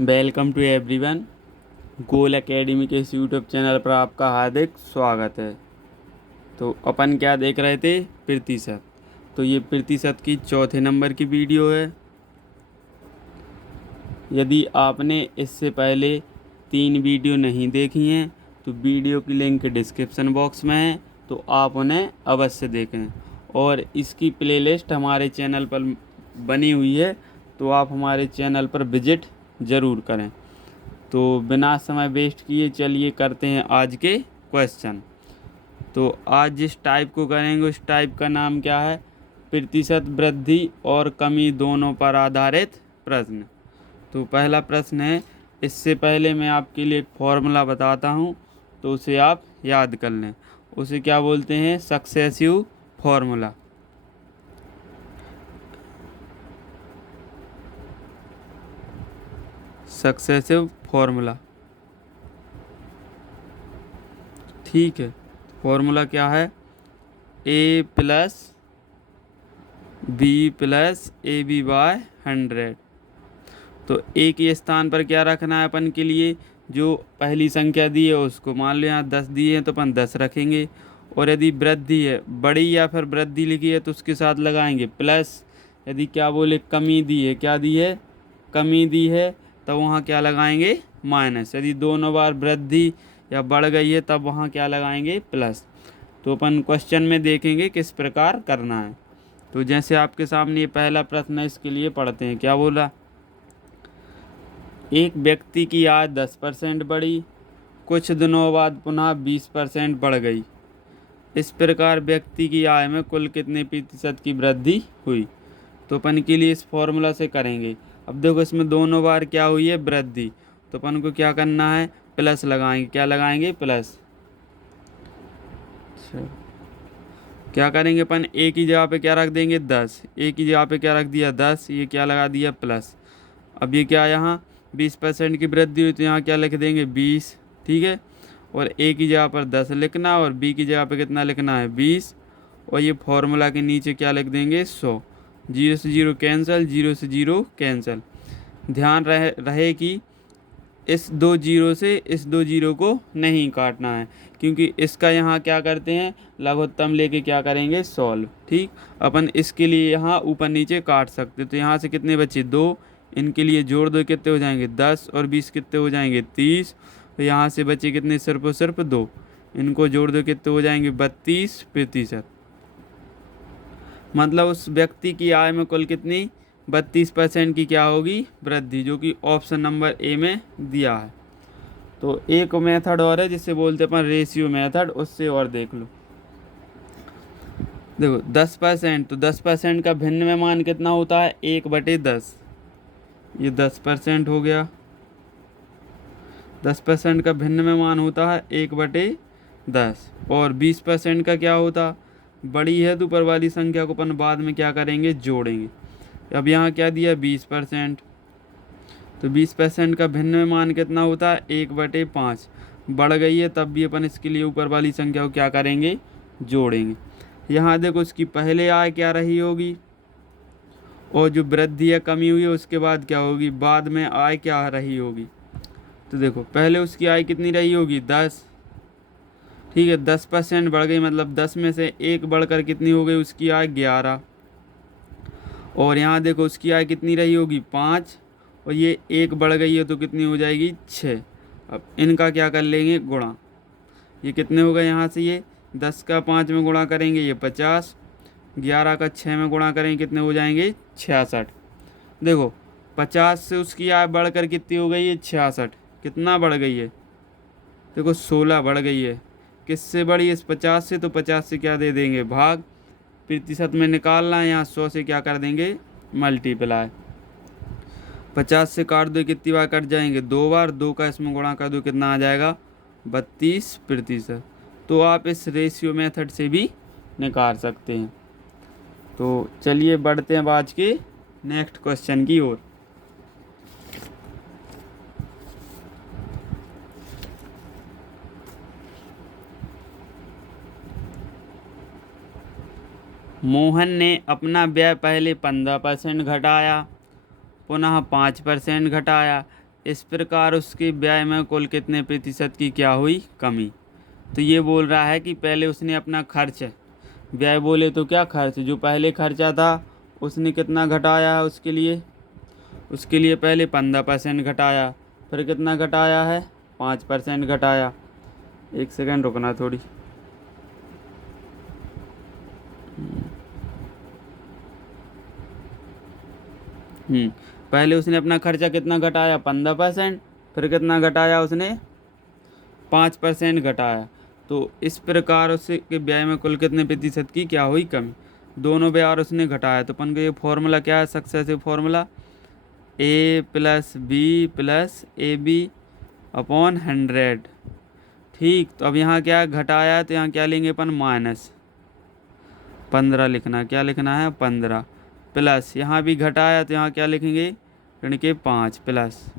Welcome to everyone. Goal Academy के इस YouTube channel पर आपका हार्दिक स्वागत है। तो अपन क्या देख रहे थे, प्रतिशत। तो ये प्रतिशत की चौथे नंबर की वीडियो है। यदि आपने इससे पहले 3 वीडियो नहीं देखी हैं तो वीडियो की लिंक डिस्क्रिप्शन बॉक्स में है, तो आप उन्हें अवश्य देखें। और इसकी प्लेलिस्ट हमारे चैनल पर बनी हुई है, तो आप हमारे चैनल पर विजिट ज़रूर करें। तो बिना समय वेस्ट किए चलिए करते हैं आज के क्वेश्चन। तो आज जिस टाइप को करेंगे उस टाइप का नाम क्या है, प्रतिशत वृद्धि और कमी दोनों पर आधारित प्रश्न। तो पहला प्रश्न है, इससे पहले मैं आपके लिए एक फॉर्मूला बताता हूँ, तो उसे आप याद कर लें। उसे क्या बोलते हैं, सक्सेसिव फॉर्मूला। सक्सेसिव फॉर्मूला, ठीक है। फॉर्मूला क्या है, A plus B plus A B by 100। तो ए के स्थान पर क्या रखना है अपन के लिए, जो पहली संख्या दी है उसको, मान लो यहाँ 10 दिए हैं तो अपन 10 रखेंगे। और यदि वृद्धि है, बड़ी या फिर वृद्धि लिखी है तो उसके साथ लगाएंगे प्लस। यदि क्या बोले कमी दी है, क्या दी है, कमी दी है, तो वहाँ क्या लगाएंगे, माइनस। यदि दोनों बार वृद्धि या बढ़ गई है तब वहाँ क्या लगाएंगे, प्लस। तो अपन क्वेश्चन में देखेंगे किस प्रकार करना है। तो जैसे आपके सामने ये पहला प्रश्न है, इसके लिए पढ़ते हैं। क्या बोला, एक व्यक्ति की आय 10% बढ़ी, कुछ दिनों बाद पुनः 20% बढ़ गई। इस प्रकार व्यक्ति की आय में कुल कितने प्रतिशत की वृद्धि हुई। तो अपन के लिए इस फॉर्मूला से करेंगे। अब देखो इसमें दोनों बार क्या हुई है, वृद्धि, तो अपन को क्या करना है, प्लस लगाएंगे। क्या लगाएंगे, प्लस। अच्छा, क्या करेंगे अपन, ए की जगह पे क्या रख देंगे, 10। ए की जगह पे क्या रख दिया, 10। ये क्या लगा दिया, प्लस। अब ये क्या, यहाँ 20% की वृद्धि हुई तो यहाँ क्या लिख देंगे, 20, ठीक है। और ए की जगह पर 10 लिखना और बी की जगह पे कितना लिखना है, 20। और ये फॉर्मूला के नीचे क्या लिख देंगे, 100। 0 से 0 कैंसिल, 0 से 0 कैंसिल। ध्यान रहे कि इस 2 जीरो से इस 2 जीरो को नहीं काटना है, क्योंकि इसका यहाँ क्या करते हैं, लघुत्तम लेके क्या करेंगे, सॉल्व। ठीक, अपन इसके लिए यहाँ ऊपर नीचे काट सकते। तो यहाँ से कितने बचे, 2। इनके लिए जोड़ दो, कितने हो जाएंगे, 10 और 20 कितने हो जाएंगे, 30। तो यहाँ से बचे कितने, सिर्फ और सिर्फ 2। इनको जोड़ दो, कितने हो जाएंगे, 32%। मतलब उस व्यक्ति की आय में कुल कितनी, 32% की क्या होगी, वृद्धि, जो कि ऑप्शन नंबर ए में दिया है। तो एक मेथड और है जिसे बोलते हैं अपन रेशियो मेथड, उससे और देख लो। देखो 10%, तो 10% का भिन्न में मान कितना होता है, 1/10। ये 10% हो गया। 10% का भिन्न में मान होता है 1/10। और 20% का क्या होता, बड़ी है तो ऊपर वाली संख्या को अपन बाद में क्या करेंगे, जोड़ेंगे। अब यहाँ क्या दिया, 20%। तो 20% का भिन्न में मान कितना होता है, 1/5। बढ़ गई है तब भी अपन इसके लिए ऊपर वाली संख्या को क्या करेंगे, जोड़ेंगे। यहाँ देखो उसकी पहले आय क्या रही होगी, और जो वृद्धि या कमी हुई है उसके बाद क्या होगी, बाद में आय क्या रही होगी। तो देखो पहले उसकी आय कितनी रही होगी, 10, ठीक है। 10% बढ़ गई, मतलब 10 में से 1 बढ़कर कितनी हो गई, उसकी आय 11। और यहाँ देखो उसकी आय कितनी रही होगी, 5, और ये 1 बढ़ गई है तो कितनी हो जाएगी, 6। अब इनका क्या कर लेंगे, गुणा। ये कितने हो गए, यहाँ से ये 10 का 5 में गुणा करेंगे ये 50, 11 का 6 में गुणा करेंगे कितने हो जाएंगे, 66। देखो 50 से उसकी आय बढ़कर कितनी हो गई है, 66। कितना बढ़ गई है, देखो 16 बढ़ गई है। किससे बढ़ी है, इस 50 से। तो 50 से क्या दे देंगे, भाग। प्रतिशत में निकालना है, यहाँ 100 से क्या कर देंगे, मल्टीप्लाई। 50 से काट दो, कितनी बार कट जाएंगे, 2 बार। 2 का इसमें गुणा कर दो, कितना आ जाएगा, 32%। तो आप इस रेशियो मेथड से भी निकाल सकते हैं। तो चलिए बढ़ते हैं आज के नेक्स्ट क्वेश्चन की ओर। मोहन ने अपना व्यय पहले 15% घटाया, पुनः 5% घटाया, इस प्रकार उसके व्यय में कुल कितने प्रतिशत की क्या हुई कमी। तो ये बोल रहा है कि पहले उसने अपना खर्च, व्यय बोले तो क्या खर्च, जो पहले खर्चा था उसने कितना घटाया है उसके लिए पहले 15% घटाया, फिर कितना घटाया है 5% घटाया। एक सेकंड रुकना थोड़ी। पहले उसने अपना खर्चा कितना घटाया 15%, फिर कितना घटाया उसने 5% घटाया। तो इस प्रकार उसके व्यय में कुल कितने प्रतिशत की क्या हुई कमी, दोनों व्यय और उसने घटाया। तो अपन का ये फॉर्मूला क्या है, successive formula A plus B plus A B upon 100। ठीक, तो अब यहाँ क्या घटाया है तो यहाँ क्या लेंगे अपन -15 लिखना, क्या लिखना है 15, प्लस यहाँ भी घटाया तो यहाँ क्या लिखेंगे ऋण के 5 प्लस।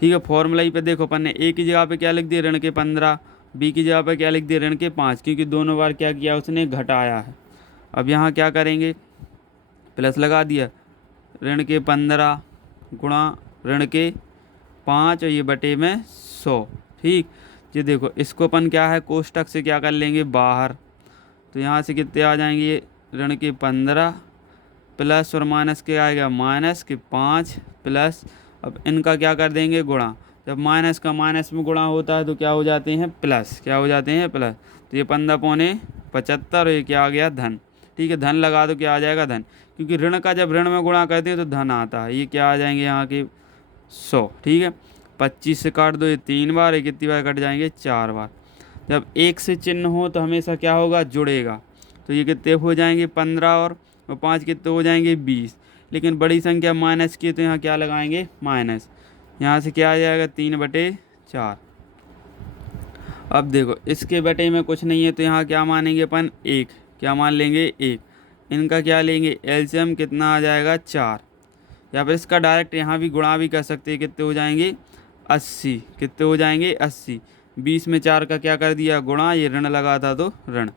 ठीक है, फॉर्मूला ही पे देखो अपन ने ए की जगह पे क्या लिख दिया ऋण के 15, बी की जगह पे क्या लिख दिया ऋण के 5, क्योंकि दोनों बार क्या किया उसने घटाया है। अब यहाँ क्या करेंगे प्लस लगा दिया, ऋण के 15 गुणा ऋण के 5 और ये बटे में 100। ठीक, ये देखो इसको अपन क्या है कोष्टक से क्या कर लेंगे बाहर, तो यहाँ से कितने आ जाएंगे ऋण के 15 प्लस और माइनस के आएगा माइनस के 5 प्लस, अब इनका क्या कर देंगे गुणा, जब माइनस का माइनस में गुणा होता है तो क्या हो जाते हैं प्लस, क्या हो जाते हैं प्लस। तो ये 15 पौने 75, ये क्या आ गया धन। ठीक है, धन लगा दो क्या आ जाएगा धन, क्योंकि ऋण का जब ऋण में गुणा करते हैं तो धन आता है। ये क्या आ जाएंगे यहाँ के 100। ठीक है, 25 से काट दो ये 3 बार, ये कितनी बार कट जाएंगे 4 बार। जब एक से चिन्ह हो तो हमेशा क्या होगा जुड़ेगा, तो ये कितने हो जाएंगे 15 और 5 कितने हो जाएंगे 20। लेकिन बड़ी संख्या माइनस की तो यहाँ क्या लगाएंगे माइनस, यहाँ से क्या आ जाएगा 3/4। अब देखो इसके बटे में कुछ नहीं है तो यहाँ क्या मानेंगे अपन 1, क्या मान लेंगे 1, इनका क्या लेंगे एलसीएम कितना आ जाएगा 4, या फिर इसका डायरेक्ट यहाँ भी गुणा भी कर सकते हैं, कितने हो जाएंगे 80, कितने हो जाएंगे 80, 20 में 4 का क्या कर दिया गुणा, ये ऋण लगा था तो ऋण।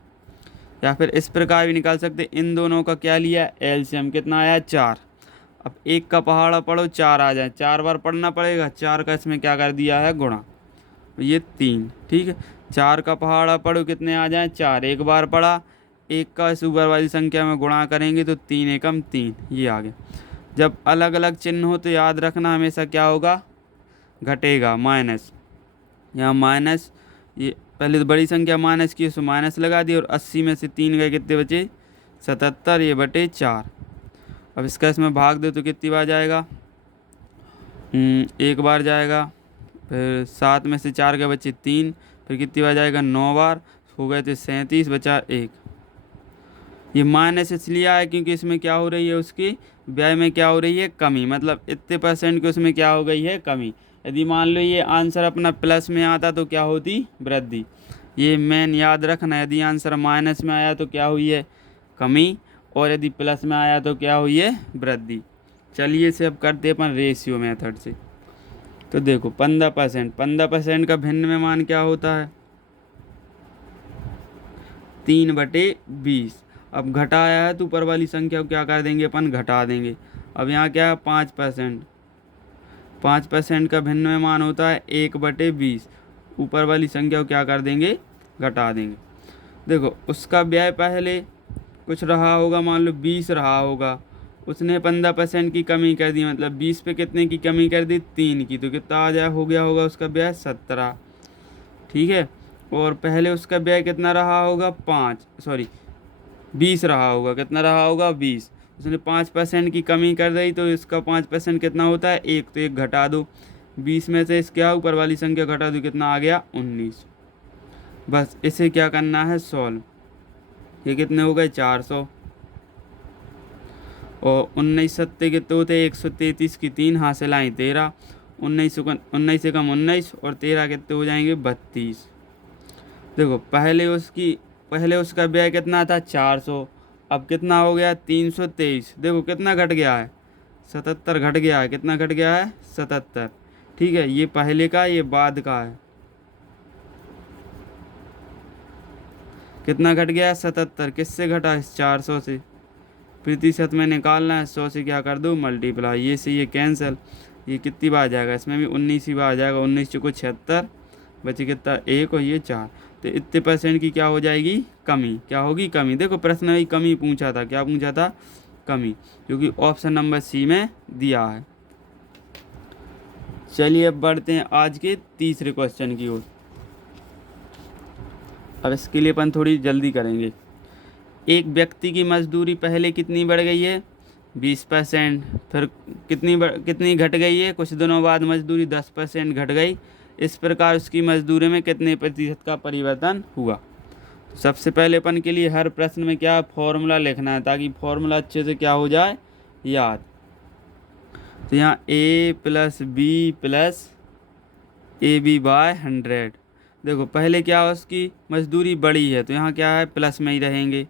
या फिर इस प्रकार भी निकाल सकते, इन दोनों का क्या लिया एलसीएम कितना आया 4। अब 1 का पहाड़ा पढ़ो 4 आ जाए, 4 बार पढ़ना पड़ेगा, 4 का इसमें क्या कर दिया है गुणा, ये 3। ठीक है, 4 का पहाड़ा पढ़ो कितने आ जाए 4, एक बार पढ़ा, 1 का इस ऊपर वाली संख्या में गुणा करेंगे तो 3 एकम 3, ये आ गया। जब अलग अलग चिन्ह हो तो याद रखना हमेशा क्या होगा घटेगा माइनस, यहाँ माइनस, ये पहले तो बड़ी संख्या माइनस की उसमें माइनस लगा दी, और 80 में से 3 गए कितने बचे 77, ये बटे 4। अब इसका इसमें भाग दो तो कितनी बार जाएगा, एक बार जाएगा, फिर 7 में से 4 के बचे 3, फिर कितनी बार जाएगा 9 बार, हो गए थे 37 बचा 1। ये माइनस इसलिए आया क्योंकि इसमें क्या हो रही है उसकी व्यय में क्या हो रही है कमी, मतलब इतने % की उसमें क्या हो गई है कमी। यदि मान लो ये आंसर अपना प्लस में आता तो क्या होती वृद्धि, ये मेन याद रखना। यदि आंसर माइनस में आया तो क्या हुई है कमी, और यदि प्लस में आया तो क्या हुई है वृद्धि। चलिए इसे अब करते हैं अपन रेशियो मेथड से। तो देखो 15% का भिन्न में मान क्या होता है 3/20। अब घटाया है तो ऊपर वाली संख्या को क्या कर देंगे अपन घटा देंगे। अब यहाँ क्या है 5% का भिन्न में मान होता है 1/20, ऊपर वाली संख्या को क्या कर देंगे घटा देंगे। देखो उसका व्यय पहले कुछ रहा होगा, मान लो 20 रहा होगा, उसने 15% की कमी कर दी, मतलब 20 पे कितने की कमी कर दी 3 की, तो कितना आ जाए हो गया होगा उसका व्यय 17। ठीक है, और पहले उसका व्यय कितना रहा होगा 20 रहा होगा, कितना रहा होगा 20, उसने 5% की कमी कर दी तो इसका 5% कितना होता है 1, तो 1 घटा दो, 20 में से इसके ऊपर वाली संख्या घटा दो, कितना आ गया 19। बस इसे क्या करना है सॉल्व, ये कितने हो गए 400, और 19 सत्ते कितने होते 133 की 3 हासिल आई 13, 19 से कम 19 और 13 कितने हो जाएंगे 32। देखो पहले उसका व्यय कितना था 400, अब कितना हो गया 323। देखो कितना घट गया है 77 घट गया है, कितना घट गया है 77। ठीक है, ये पहले का ये बाद का है, कितना घट गया है 77, किससे घटा है 400 से, प्रतिशत में निकालना है 100 से क्या कर दो मल्टीप्लाई, ये से ये कैंसिल, ये कितनी बार जाएगा, इसमें भी 19 ही बार जाएगा। 19 चौको 76, बचे कितना 1 और ये 4। तो इतने % की क्या हो जाएगी, कमी। क्या होगी, कमी। देखो प्रश्न में कमी पूछा था, क्या पूछा था, कमी, क्योंकि ऑप्शन नंबर सी में दिया है। चलिए अब बढ़ते हैं आज के तीसरे क्वेश्चन की ओर। अब इसके लिए अपन थोड़ी जल्दी करेंगे। एक व्यक्ति की मजदूरी पहले कितनी बढ़ गई है, 20%। फिर कितनी घट गई है, कुछ दिनों बाद मजदूरी 10% घट गई। इस प्रकार उसकी मजदूरी में कितने प्रतिशत का परिवर्तन हुआ। तो सबसे पहले अपन के लिए हर प्रश्न में क्या फॉर्मूला लिखना है, ताकि फॉर्मूला अच्छे से क्या हो जाए, याद। तो यहाँ a + b + AB/100। देखो पहले क्या उसकी मजदूरी बड़ी है, तो यहाँ क्या है, प्लस में ही रहेंगे,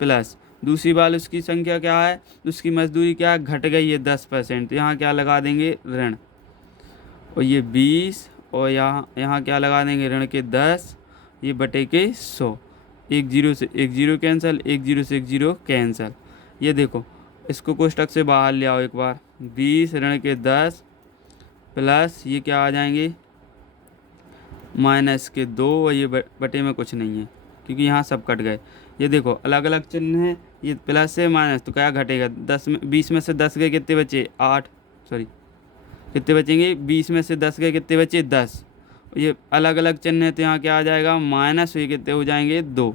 प्लस। दूसरी बात उसकी संख्या क्या है, उसकी मजदूरी क्या है, घट गई है 10%, तो यहाँ क्या लगा देंगे, ऋण। और ये 20, और यहाँ क्या लगा देंगे, ऋण के 10, ये बटे के 100। 1 0 से 1 0 कैंसिल, 1 0 से 1 0 कैंसिल। ये देखो इसको कोष्टक से बाहर ले आओ एक बार। 20 ऋण के 10 प्लस ये क्या आ जाएंगे, -2, और ये बटे में कुछ नहीं है, क्योंकि यहाँ सब कट गए। ये देखो अलग अलग चिन्ह है, ये प्लस से माइनस, तो क्या घटेगा, 20 में से 10 गए, कितने बचे, 8, सॉरी कितने बचेंगे, 20 में से 10 गए, कितने बचे, 10। ये अलग अलग चिन्ह है, तो यहाँ क्या आ जाएगा, माइनस, ये कितने हो जाएंगे, 2।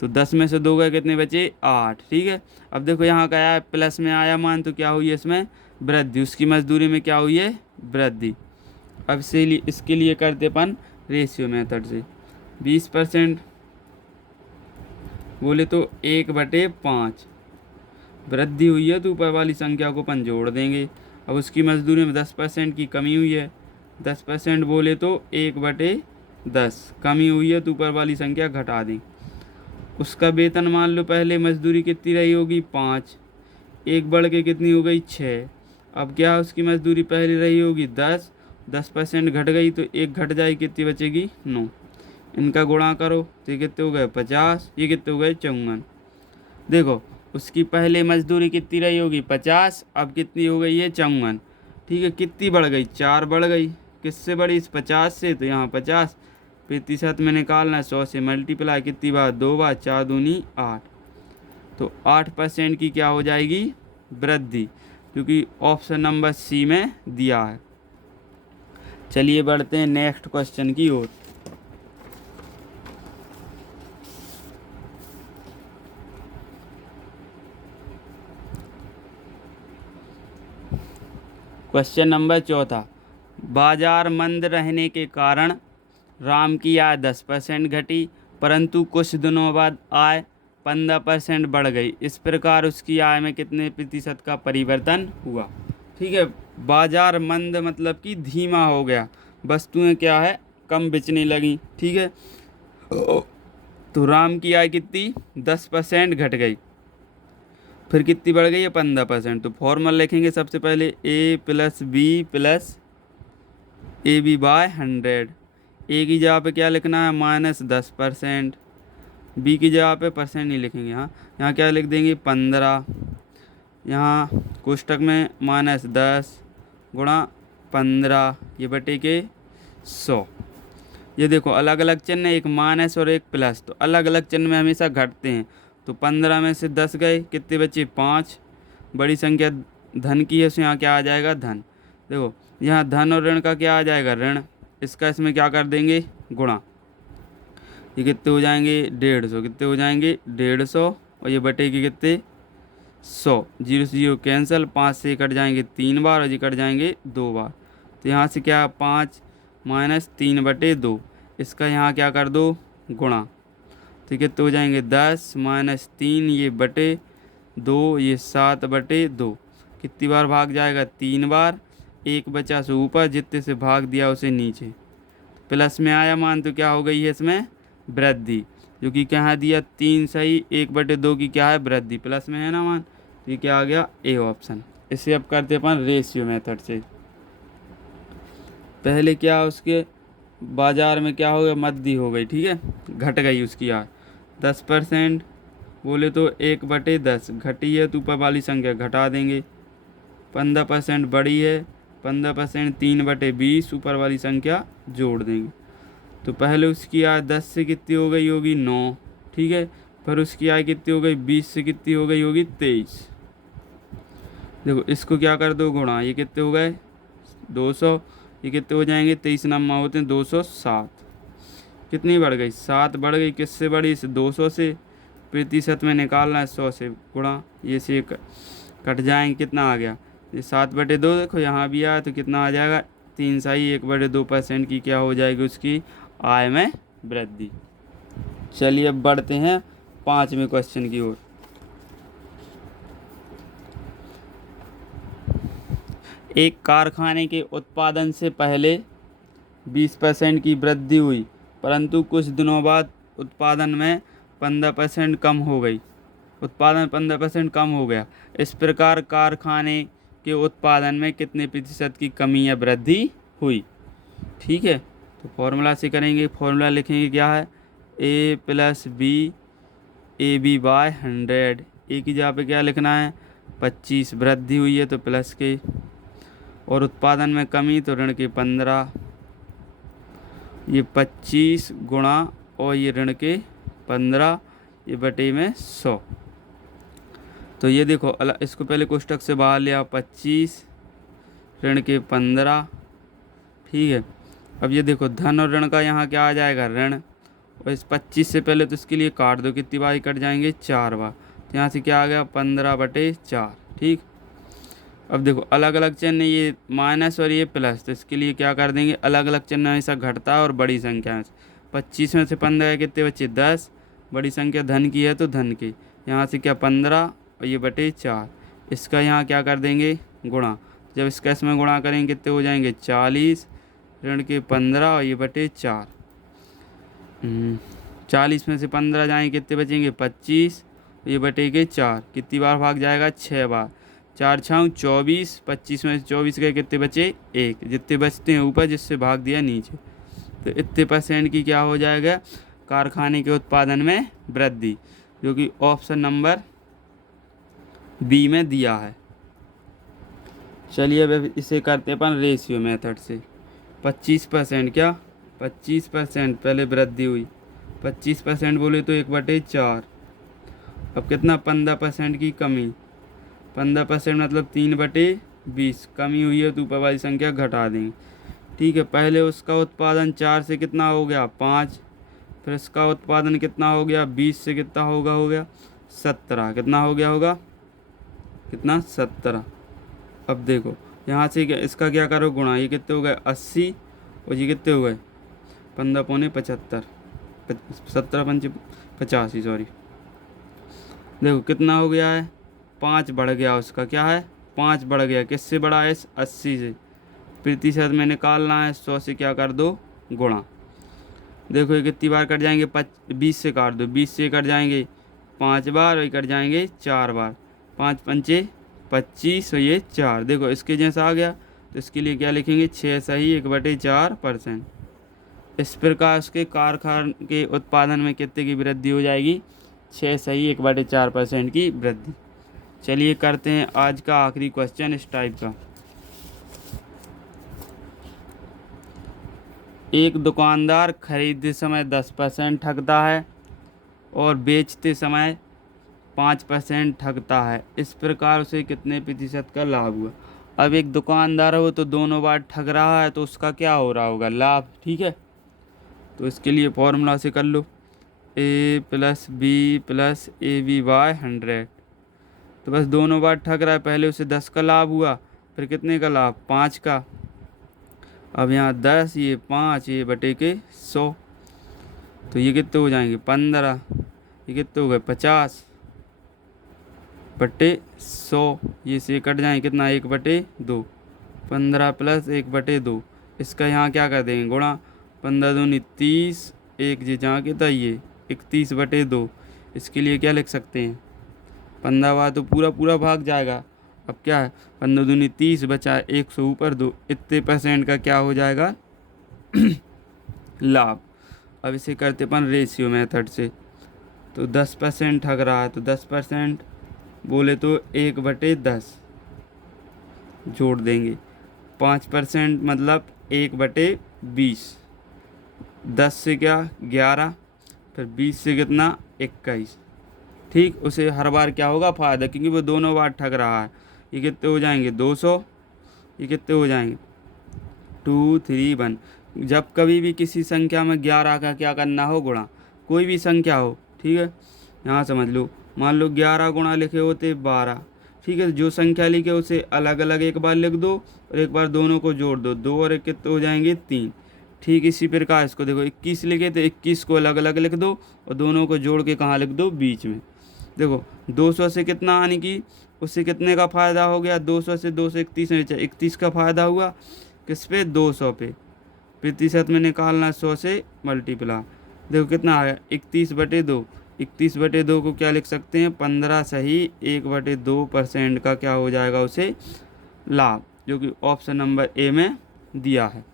तो 10 में से 2 गए, कितने बचे, 8। ठीक है। अब देखो यहाँ का आया प्लस में आया मान, तो क्या हुई है इसमें वृद्धि, उसकी मजदूरी में क्या हुई है, वृद्धि। अब से इसके लिए करते अपन रेशियो मेथड से। 20% बोले तो 1/5 वृद्धि हुई है, तो ऊपर वाली संख्या को अपन जोड़ देंगे। अब उसकी मजदूरी में 10% की कमी हुई है, 10% बोले तो 1/10 कमी हुई है, तो ऊपर वाली संख्या घटा दें। उसका वेतन मान लो पहले मजदूरी कितनी रही होगी, 5, 1 बढ़ के कितनी हो गई, 6। अब क्या उसकी मजदूरी पहले रही होगी 10, 10% घट गई, तो 1 घट जाए, कितनी बचेगी, 9। इनका गुणा करो, तो ये कितने हो गए, 50, ये कितने हो गए, 54। देखो उसकी पहले मजदूरी कितनी रही होगी, 50, अब कितनी हो गई है, 54। ठीक है, कितनी बढ़ गई, 4 बढ़ गई। किससे बढ़ी, इस 50 से, तो यहाँ 50 प्रतिशत में निकालना, 100 से मल्टीप्लाई, कितनी बार, 2 बार, 4 दूनी 8। तो 8% की क्या हो जाएगी, वृद्धि, क्योंकि ऑप्शन नंबर सी में दिया है। चलिए बढ़ते हैं नेक्स्ट क्वेश्चन की ओर। क्वेश्चन नंबर 4, बाजार मंद रहने के कारण राम की आय 10% घटी, परंतु कुछ दिनों बाद आय 15% बढ़ गई। इस प्रकार उसकी आय में कितने प्रतिशत का परिवर्तन हुआ। ठीक है, बाजार मंद मतलब कि धीमा हो गया, वस्तुएं क्या है, कम बेचने लगी। ठीक है, तो राम की आय कितनी, 10% घट गई, फिर कितनी बढ़ गई है, 15%। तो फॉर्मूला लिखेंगे सबसे पहले a + b + AB/100। ए की जगह पे क्या लिखना है, -10%। बी की जगह पे परसेंट नहीं लिखेंगे, हाँ यहाँ क्या लिख देंगे, 15। यहाँ कोष्टक में -10 गुणा 15, ये बटे के 100। ये देखो अलग अलग चिन्ह, एक माइनस और एक प्लस, तो अलग अलग चिन्ह में हमेशा घटते हैं। तो 15 में से 10 गए, कितने बचे, 5। बड़ी संख्या धन की है, उसमें यहाँ क्या आ जाएगा, धन। देखो यहाँ धन और ऋण का क्या आ जाएगा, ऋण। इसका इसमें क्या कर देंगे, गुणा। ये कितने हो जाएंगे, 150। कितने हो जाएंगे, 150, और ये बटे के कितने, 100। 0 से 0 कैंसिल, 5 से कट जाएंगे 3 बार, और ये कट जाएंगे 2 बार। तो यहाँ से क्या, 5 - 3/2। इसका यहाँ क्या कर दो, गुणा। तो कितने हो जाएंगे, 10 - 3, ये बटे 2, ये 7/2। कितनी बार भाग जाएगा, 3 बार। 1 बचा से ऊपर, जितने से भाग दिया उसे नीचे। प्लस में आया मान, तो क्या हो गई है इसमें वृद्धि, जो कि क्या है दिया, 3 सही, 1/2 की क्या है, वृद्धि, प्लस में है ना मान। तो ये क्या आ गया, ए ऑप्शन। इसे अब करते अपन रेशियो मेथड से। पहले क्या उसके बाजार में क्या हो गया, मद्दी हो गई। ठीक है, घट गई उसकी आय 10%। बोले तो 1/10 घटी है, तो ऊपर वाली संख्या घटा देंगे। 15% बढ़ी है, 15%, 3/20 ऊपर वाली संख्या जोड़ देंगे। तो पहले उसकी आय 10 से कितनी हो गई होगी 9, ठीक है। फिर उसकी आय कितनी हो गई 20 से कितनी हो गई होगी 23। देखो इसको क्या कर दो गुणा, ये कितने हो गए 200, ये कितने हो जाएंगे 23 नम्मा होते हैं 207। कितनी बढ़ गई 7 बढ़ गई, किससे बढ़ी इस 200 से। प्रतिशत में निकालना है 100 से गुणा, ये से कट जाएंगे, कितना आ गया ये 7/2। देखो यहाँ भी आया तो कितना आ जाएगा 3 सही 1/2% की क्या हो जाएगी उसकी आय में वृद्धि। चलिए अब बढ़ते हैं 5वें क्वेश्चन की ओर। एक कारखाने के उत्पादन से पहले 20% की वृद्धि हुई, परंतु कुछ दिनों बाद उत्पादन में 15% कम हो गई, उत्पादन 15% कम हो गया। इस प्रकार कारखाने के उत्पादन में कितने प्रतिशत की कमी या वृद्धि हुई। ठीक है, तो फॉर्मूला से करेंगे। फॉर्मूला लिखेंगे क्या है, a + b AB/100। ए की जगह पे क्या लिखना है 25, वृद्धि हुई है तो प्लस के, और उत्पादन में कमी तो ऋण के 15। ये 25 गुणा और ये ऋण के 15, ये बटे में 100। तो ये देखो इसको पहले कोष्टक से बाहर लिया 25 ऋण के 15, ठीक है। अब ये देखो धन और ऋण का यहाँ क्या आ जाएगा ऋण, और इस 25 से पहले तो इसके लिए काट दो, कितनी बार कट जाएंगे 4 बार। तो यहाँ से क्या आ गया 15/4, ठीक। अब देखो अलग अलग चिन्ह, ये माइनस और ये प्लस, तो इसके लिए क्या कर देंगे अलग अलग चिन्ह हमेशा घटता है और बड़ी संख्या में से। 25 में से 15 कितने बच्चे 10, बड़ी संख्या धन की है तो धन के, यहाँ से क्या 15 और ये बटे 4। इसका यहाँ क्या कर देंगे गुणा, जब इसका इसमें गुणा करेंगे कितने हो जाएंगे 40 ऋण के 15 और ये बटे 4। 40 में से 15 जाएंगे कितने बचेंगे 25, ये बटे के 4, कितनी बार भाग जाएगा 6 बार। 4 6 24, 25 में से 24 गए कितने बचे 1, जितने बचते हैं ऊपर जिससे भाग दिया नीचे। तो इतने % की क्या हो जाएगा कारखाने के उत्पादन में वृद्धि, जो कि ऑप्शन नंबर बी में दिया है। चलिए अब इसे करते हैं अपन रेशियो मेथड से। 25% क्या 25% पहले वृद्धि हुई, 25% बोले तो 1/4। अब कितना 15% की कमी, 15% मतलब 3/20 कमी हुई है तो ऊपर वाली संख्या घटा देंगे, ठीक है। पहले उसका उत्पादन 4 से कितना हो गया 5, फिर इसका उत्पादन कितना हो गया 20 से कितना हो गया 17, कितना हो गया होगा कितना 17। अब देखो यहाँ से इसका क्या करो गुणा, ये कितने हो गए 80 और ये कितने हो गए 15 पौने 75, 17 पंचे 85 सॉरी। देखो कितना हो गया है 5 बढ़ गया, उसका क्या है 5 बढ़ गया, किससे बढ़ा है 80 से। प्रतिशत में निकालना है 100 से क्या कर दो गुणा। देखो ये कितनी बार कट जाएंगे 20 से काट दो, 20 से कट जाएंगे 5 बार और कट जाएंगे 4 बार, 5 पंचे 25 और ये 4। देखो इसके जैसा आ गया तो इसके लिए क्या लिखेंगे 6 सही 1/4%। इस प्रकार उसके कारखाने के उत्पादन में कितने की वृद्धि हो जाएगी 6 सही 1/4% की वृद्धि। चलिए करते हैं आज का आखिरी क्वेश्चन इस टाइप का। एक दुकानदार खरीदते समय 10% ठगता है और बेचते समय 5% ठगता है, इस प्रकार उसे कितने प्रतिशत का लाभ हुआ। अब एक दुकानदार हो तो दोनों बार ठग रहा है तो उसका क्या हो रहा होगा लाभ, ठीक है। तो इसके लिए फॉर्मूला से कर लो a + b + AB/100। तो बस दोनों बार ठग रहा है, पहले उसे 10 का लाभ हुआ, फिर कितने का लाभ 5 का। अब यहाँ 10 ये 5 ये बटे के 100, तो ये कितने हो जाएंगे 15, ये कितने हो गए 50 बटे 100, ये से कट जाएंगे कितना 1/2, 15 + 1/2। इसका यहाँ क्या कर देंगे गुणा, 15 दूनी 30, एक जी जहाँ के था ये 31/2। इसके लिए क्या लिख सकते हैं 15 बार तो पूरा भाग जाएगा। अब क्या है 15 दूनी 30 बचा 100 ऊपर 2, इतने % का क्या हो जाएगा लाभ। अब इसे करते अपन रेशियो मेथड से। तो 10% ठग रहा है तो 10% बोले तो 1/10 जोड़ देंगे, 5% मतलब 1/20, 10 से क्या 11, फिर 20 से कितना 21। ठीक, उसे हर बार क्या होगा फ़ायदा, क्योंकि वो दोनों बार ठग रहा है। ये कितने हो जाएंगे 200, ये कितने हो जाएंगे 2 3 1। जब कभी भी किसी संख्या में 11 का क्या करना हो गुणा, कोई भी संख्या हो, ठीक है, यहाँ समझ लो, मान लो 11 गुणा लिखे होते 12, ठीक है, जो संख्या लिखे उसे अलग अलग एक बार लिख दो और एक बार दोनों को जोड़ दो, 2 और 1 कितने हो जाएंगे 3। ठीक इसी प्रकार इसको देखो 21 लिखे तो 21 को अलग अलग लिख दो और दोनों को जोड़ के कहाँ लिख दो बीच में। देखो 200 से कितना यानी कि उससे कितने का फ़ायदा हो गया, 200 से 231 में 31 का फ़ायदा हुआ, किस पे 200 पे, प्रतिशत में निकालना 100 से मल्टीप्लाई। देखो कितना आया 31/2, 31/2 को क्या लिख सकते हैं 15 सही 1/2% का क्या हो जाएगा उसे लाभ, जो कि ऑप्शन नंबर ए में दिया है।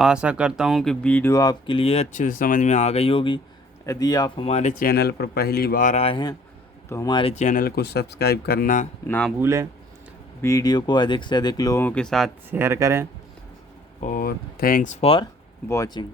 आशा करता हूँ कि वीडियो आपके लिए अच्छे से समझ में आ गई होगी। यदि आप हमारे चैनल पर पहली बार आए हैं तो हमारे चैनल को सब्सक्राइब करना ना भूलें, वीडियो को अधिक से अधिक लोगों के साथ शेयर करें और थैंक्स फॉर वॉचिंग।